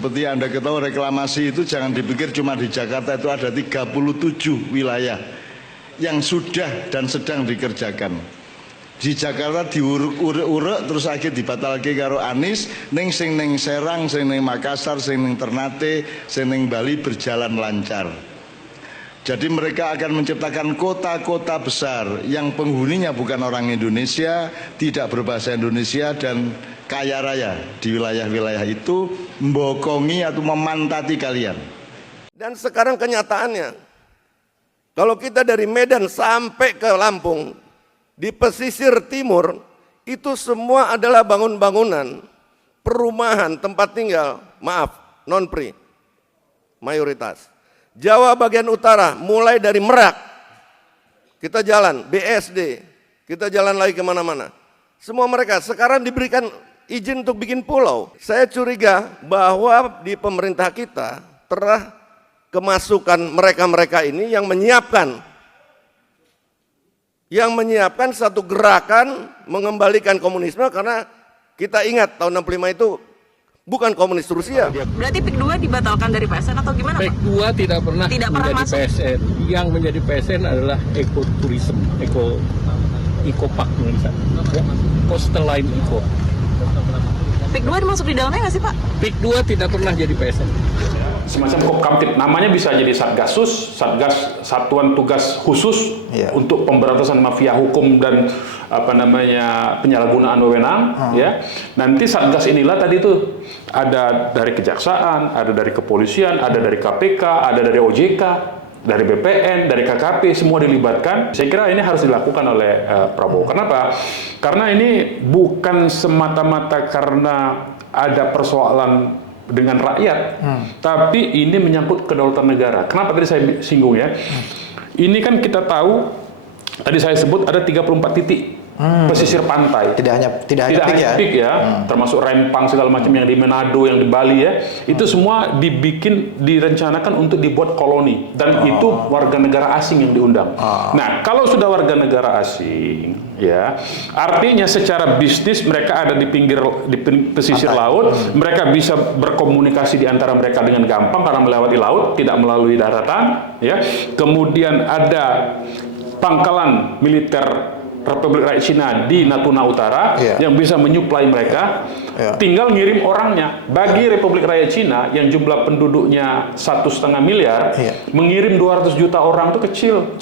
Seperti Anda ketahui, reklamasi itu jangan dipikir cuma di Jakarta, itu ada 37 wilayah yang sudah dan sedang dikerjakan. Di Jakarta diurek-urek terus akhirnya dibatalke karo Anies, ning Serang, sing ning Makassar, sing ning Ternate, sing ning Bali berjalan lancar. Jadi mereka akan menciptakan kota-kota besar yang penghuninya bukan orang Indonesia, tidak berbahasa Indonesia dan kaya raya di wilayah-wilayah itu, membokongi atau memantati kalian. Dan sekarang kenyataannya, kalau kita dari Medan sampai ke Lampung, di pesisir timur, itu semua adalah bangunan-bangunan, perumahan, tempat tinggal, maaf, non-pri, mayoritas. Jawa bagian utara, mulai dari Merak, kita jalan, BSD, kita jalan lagi kemana-mana. Semua mereka sekarang diberikan izin untuk bikin pulau. Saya curiga bahwa di pemerintah kita telah kemasukan mereka-mereka ini yang menyiapkan satu gerakan mengembalikan komunisme, karena kita ingat tahun 65 itu bukan komunis Rusia. Berarti PIK 2 dibatalkan dari PSN atau gimana, Pak? PIK 2 tidak pernah menjadi PSN. Yang menjadi PSN adalah ekoturism, ekopark ya. Coastal Line Eco. PIK 2 dimasuk di dalamnya nggak sih, Pak? PIK 2 tidak pernah jadi PSN. Semacam Kopkamtib, namanya bisa jadi Satgasus, Satgas Satuan Tugas Khusus untuk pemberantasan mafia hukum dan penyalahgunaan wewenang, ya. Nanti Satgas inilah tadi itu ada dari kejaksaan, ada dari kepolisian, ada dari KPK, ada dari OJK, dari BPN, dari KKP, semua dilibatkan. Saya kira ini harus dilakukan oleh Prabowo. Kenapa? Karena ini bukan semata-mata karena ada persoalan dengan rakyat, tapi ini menyangkut kedaulatan negara. Kenapa tadi saya singgung ya? Ini kan kita tahu, tadi saya sebut ada 34 titik pesisir pantai. Tidak hanya PIK ya, termasuk Rempang segala macam yang di Manado, yang di Bali ya. Itu semua direncanakan untuk dibuat koloni, dan itu warga negara asing yang diundang. Nah, kalau sudah warga negara asing ya, artinya secara bisnis mereka ada di pesisir laut, mereka bisa berkomunikasi di antara mereka dengan gampang karena melewati laut, tidak melalui daratan ya. Kemudian ada pangkalan militer Republik Rakyat Cina di Natuna Utara yang bisa menyuplai mereka, tinggal ngirim orangnya. Bagi Republik Rakyat Cina yang jumlah penduduknya 1,5 miliar, mengirim 200 juta orang itu kecil.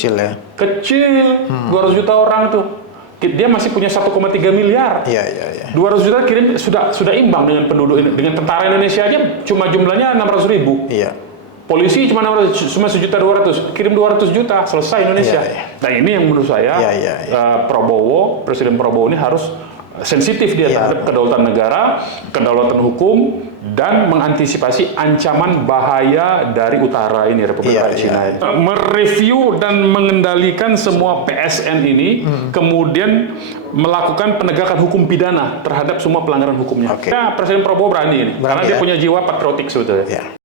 Kecil, 200 juta orang tuh. Dia masih punya 1,3 miliar. 200 juta kirim sudah imbang dengan penduduk, dengan tentara Indonesia aja cuma jumlahnya 600.000. Polisi cuma 1.200.000, kirim 200 juta, selesai Indonesia. Nah ini yang menurut saya Presiden Prabowo ini harus sensitif dia terhadap kedaulatan negara, kedaulatan hukum, dan mengantisipasi ancaman bahaya dari utara ini, Republik Rakyat Cina. Mereview dan mengendalikan semua PSN ini, kemudian melakukan penegakan hukum pidana terhadap semua pelanggaran hukumnya. Presiden Prabowo berani ini, karena dia punya jiwa patriotik sebetulnya.